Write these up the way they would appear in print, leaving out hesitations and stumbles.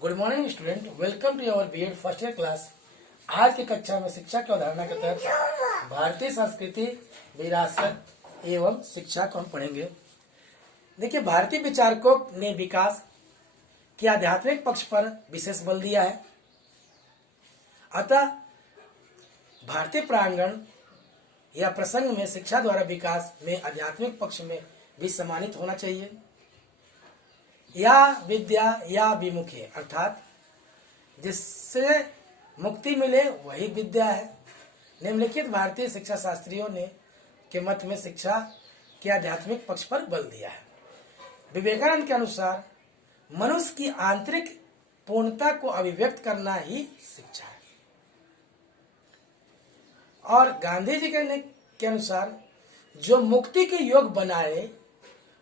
Good morning student, welcome to your BEd first year class. आज की कक्षा में शिक्षा की अवधारणा के तहत भारतीय संस्कृति, विरासत एवं शिक्षा को हम पढ़ेंगे। देखिए, भारतीय विचारकों ने विकास के आध्यात्मिक पक्ष पर विशेष बल दिया है। अतः भारतीय प्रांगण या प्रसंग में शिक्षा द्वारा विकास में आध्यात्मिक पक्ष में भी सम्मानित होना चाहिए। या विद्या या विमुखे, अर्थात जिससे मुक्ति मिले वही विद्या है। निम्नलिखित भारतीय शिक्षा शास्त्रियों ने के मत में शिक्षा के आध्यात्मिक पक्ष पर बल दिया है। विवेकानंद के अनुसार मनुष्य की आंतरिक पूर्णता को अभिव्यक्त करना ही शिक्षा है, और गांधी जी के अनुसार जो मुक्ति के योग बनाए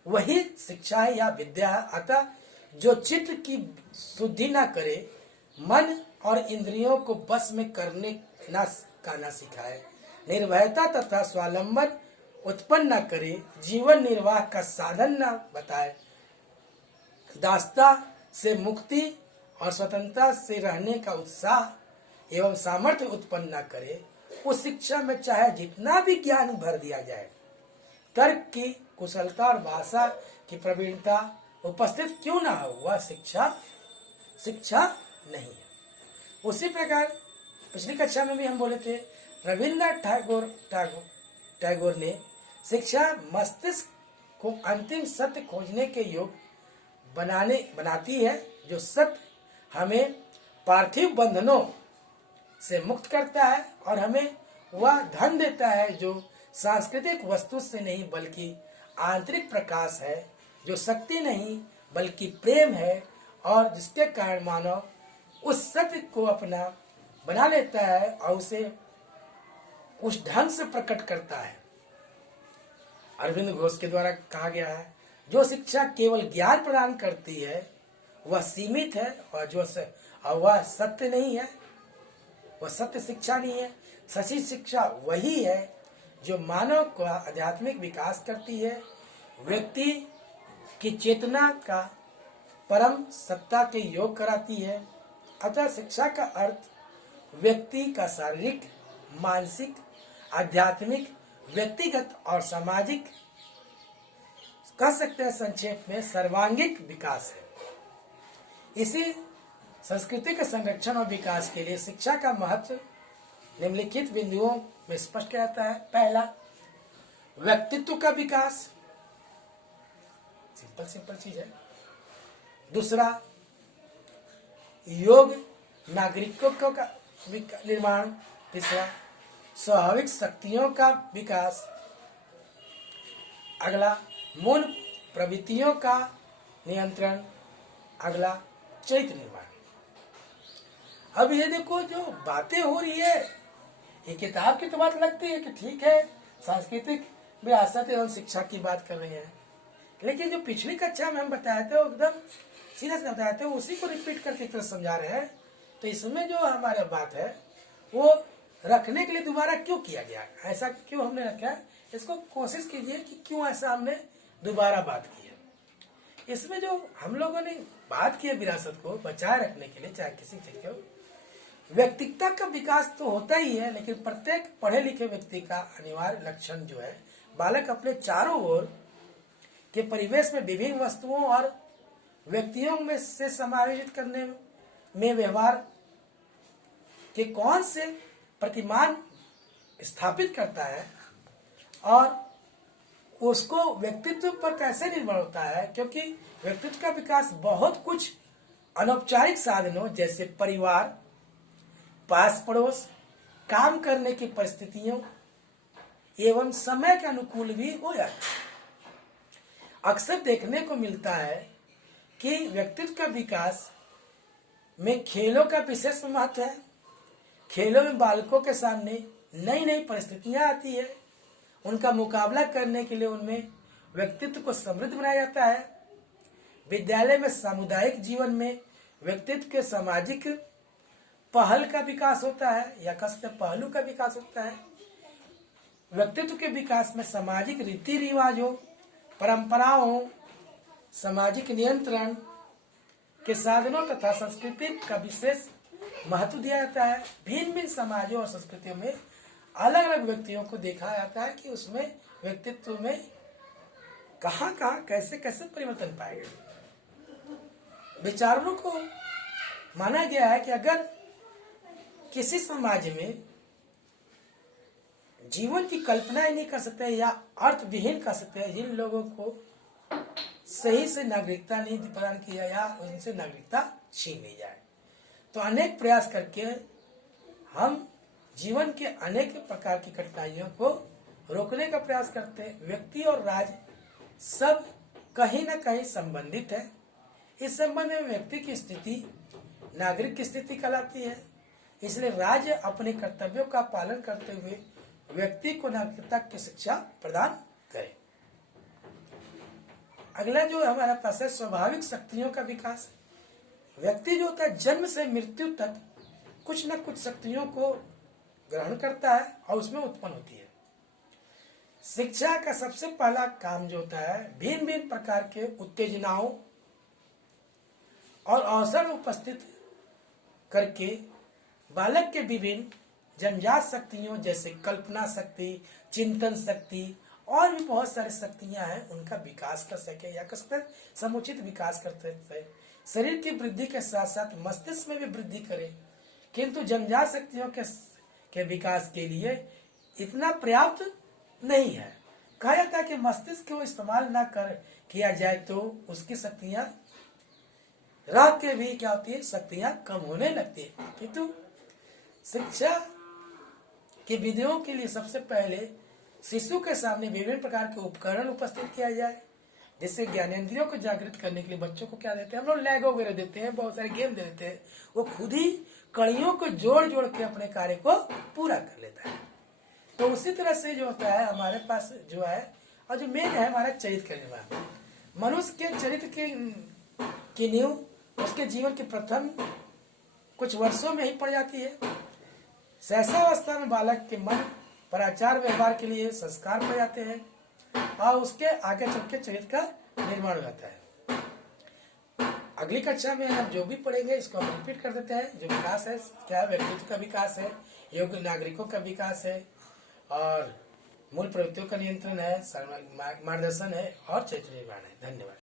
वही शिक्षा है या विद्या है। अतः जो चित्त की शुद्धि न करे, मन और इंद्रियों को बस में करने ना सिखाए, निर्भयता तथा स्वावलंबन उत्पन्न न करे, जीवन निर्वाह का साधन न बताए, दासता से मुक्ति और स्वतंत्रता से रहने का उत्साह एवं सामर्थ्य उत्पन्न न करे, उस शिक्षा में चाहे जितना भी ज्ञान भर दिया जाए, तर्क की कुशलता और भाषा की प्रवीणता उपस्थित क्यों ना हो, वह शिक्षा नहीं है। उसी प्रकार पिछली कक्षा में भी हम बोले थे, रविन्द्रनाथ टैगोर ने शिक्षा मस्तिष्क को अंतिम सत्य खोजने के योग बनाती है, जो सत्य हमें पार्थिव बंधनों से मुक्त करता है और हमें वह धन देता है जो सांस्कृतिक वस्तु से नहीं बल्कि आंतरिक प्रकाश है, जो शक्ति नहीं बल्कि प्रेम है, और जिसके कारण मानव उस सत्य को अपना बना लेता है और उसे उस ढंग से प्रकट करता है। अरविंद घोष के द्वारा कहा गया है, जो शिक्षा केवल ज्ञान प्रदान करती है वह सीमित है, और वह सत्य नहीं है, वह सत्य शिक्षा नहीं है। सच्ची शिक्षा वही है जो मानव का आध्यात्मिक विकास करती है, व्यक्ति की चेतना का परम सत्ता के योग कराती है। अतः शिक्षा का अर्थ व्यक्ति का शारीरिक, मानसिक, आध्यात्मिक, व्यक्तिगत और सामाजिक, कह सकते हैं संक्षेप में सर्वांगीण विकास है। इसी संस्कृति के संरक्षण और विकास के लिए शिक्षा का महत्व निम्नलिखित बिंदुओं में स्पष्ट रहता है। पहला, व्यक्तित्व का विकास, सिंपल चीज है। दूसरा, योग नागरिकों का निर्माण। तीसरा, स्वाभाविक शक्तियों का विकास। अगला, मूल प्रवृत्तियों का नियंत्रण। अगला, चरित्र निर्माण। अब ये देखो, जो बातें हो रही है, ये किताब की तो बात लगती है कि ठीक है, सांस्कृतिक विरासत एवं शिक्षा की बात कर रहे हैं, लेकिन जो पिछली कक्षा में हम बताए थे वो एकदम सीरियस बताए थे, उसी को रिपीट करके तरह समझा रहे हैं। तो इसमें जो हमारा बात है वो रखने के लिए दोबारा क्यों किया गया, ऐसा क्यों हमने रखा है, इसको कोशिश कीजिए कि क्यों ऐसा हमने दोबारा बात की है। इसमें जो हम लोगों ने बात की है विरासत को बचाए रखने के लिए, चाहे किसी चीज के, व्यक्तित्व का विकास तो होता ही है, लेकिन प्रत्येक पढ़े लिखे व्यक्ति का अनिवार्य लक्षण जो है, बालक अपने चारों ओर के परिवेश में विभिन्न वस्तुओं और व्यक्तियों में से समायोजित करने में व्यवहार के कौन से प्रतिमान स्थापित करता है, और उसको व्यक्तित्व पर कैसे निर्भर होता है, क्योंकि व्यक्तित्व का विकास बहुत कुछ अनौपचारिक साधनों जैसे परिवार, पास पड़ोस, काम करने की परिस्थितियों एवं समय के अनुकूल भी हो जाता है। अक्सर देखने को मिलता है कि व्यक्तित्व का विकास में खेलों का विशेष महत्व है। खेलों में बालकों के सामने नई नई परिस्थितियां आती है, उनका मुकाबला करने के लिए उनमें व्यक्तित्व को समृद्ध बनाया जाता है। विद्यालय में सामुदायिक जीवन में व्यक्तित्व के सामाजिक पहल का विकास होता है, या कह सकते पहलू का विकास होता है। व्यक्तित्व के विकास में सामाजिक रीति रिवाजों, परंपराओं, सामाजिक नियंत्रण के साधनों तथा संस्कृति का विशेष महत्व दिया जाता है। भिन्न भिन्न समाजों और संस्कृतियों में अलग अलग व्यक्तियों को देखा जाता है कि उसमें व्यक्तित्व में कहाँ कहाँ कैसे कैसे परिवर्तन पाए गए। विचारों को माना गया है कि अगर किसी समाज में जीवन की कल्पना ही नहीं कर सकते या अर्थ विहीन कर सकते हैं, जिन लोगों को सही से नागरिकता नहीं प्रदान किया या उनसे नागरिकता छीन ली जाए, तो अनेक प्रयास करके हम जीवन के अनेक प्रकार की कठिनाइयों को रोकने का प्रयास करते हैं। व्यक्ति और राज्य सब कहीं न कहीं संबंधित है। इस संबंध में व्यक्ति की स्थिति नागरिक की स्थिति कहलाती है। इसलिए राज्य अपने कर्तव्यों का पालन करते हुए व्यक्ति को नागरिकता की शिक्षा प्रदान करे। अगला जो हमारा पास है स्वाभाविक शक्तियों का विकास। व्यक्ति जो होता है जन्म से मृत्यु तक कुछ न कुछ शक्तियों को ग्रहण करता है और उसमें उत्पन्न होती है। शिक्षा का सबसे पहला काम जो होता है भिन्न भिन्न प्रकार के उत्तेजनाओं और अवसर उपस्थित करके बालक के विभिन्न जन्मजात शक्तियों जैसे कल्पना शक्ति, चिंतन शक्ति और भी बहुत सारी शक्तियां हैं, उनका विकास कर सके या कर सकते समुचित विकास करते हैं। शरीर की वृद्धि के साथ साथ मस्तिष्क में भी वृद्धि करे, किंतु जन्मजात शक्तियों के विकास के लिए इतना पर्याप्त नहीं है। कहा जाता है कि मस्तिष्क को इस्तेमाल ना किया जाए तो उसकी शक्तियां रह के भी क्या होती है, शक्तियां कम होने लगती है। किंतु शिक्षा की विधियों के लिए सबसे पहले शिशु के सामने विभिन्न प्रकार के उपकरण उपस्थित किया जाए, जिससे ज्ञानेंद्रियों को जागृत करने के लिए बच्चों को क्या देते हैं, हम लोग लेगो वगैरह देते हैं, बहुत सारे गेम दे देते हैं, वो खुद ही कड़ियों को जोड़ जोड़ के अपने कार्य को पूरा कर लेता है। तो उसी तरह से जो होता है हमारे पास जो है, और जो मेन है हमारा चरित्र का निर्माण। मनुष्य के चरित्र की नींव उसके जीवन के प्रथम कुछ वर्षों में ही पड़ जाती है। शैशवावस्था में बालक के मन पर आचार व्यवहार के लिए संस्कार पड़ जाते हैं और उसके आगे चल के चरित्र का निर्माण हो जाता है। अगली कक्षा में हम जो भी पढ़ेंगे इसको हम रिपीट कर देते हैं। जो विकास है क्या, व्यक्तित्व का विकास है, योग्य नागरिकों का विकास है, और मूल प्रवृत्तियों का नियंत्रण है, मार्गदर्शन है और चरित्र निर्माण है। धन्यवाद।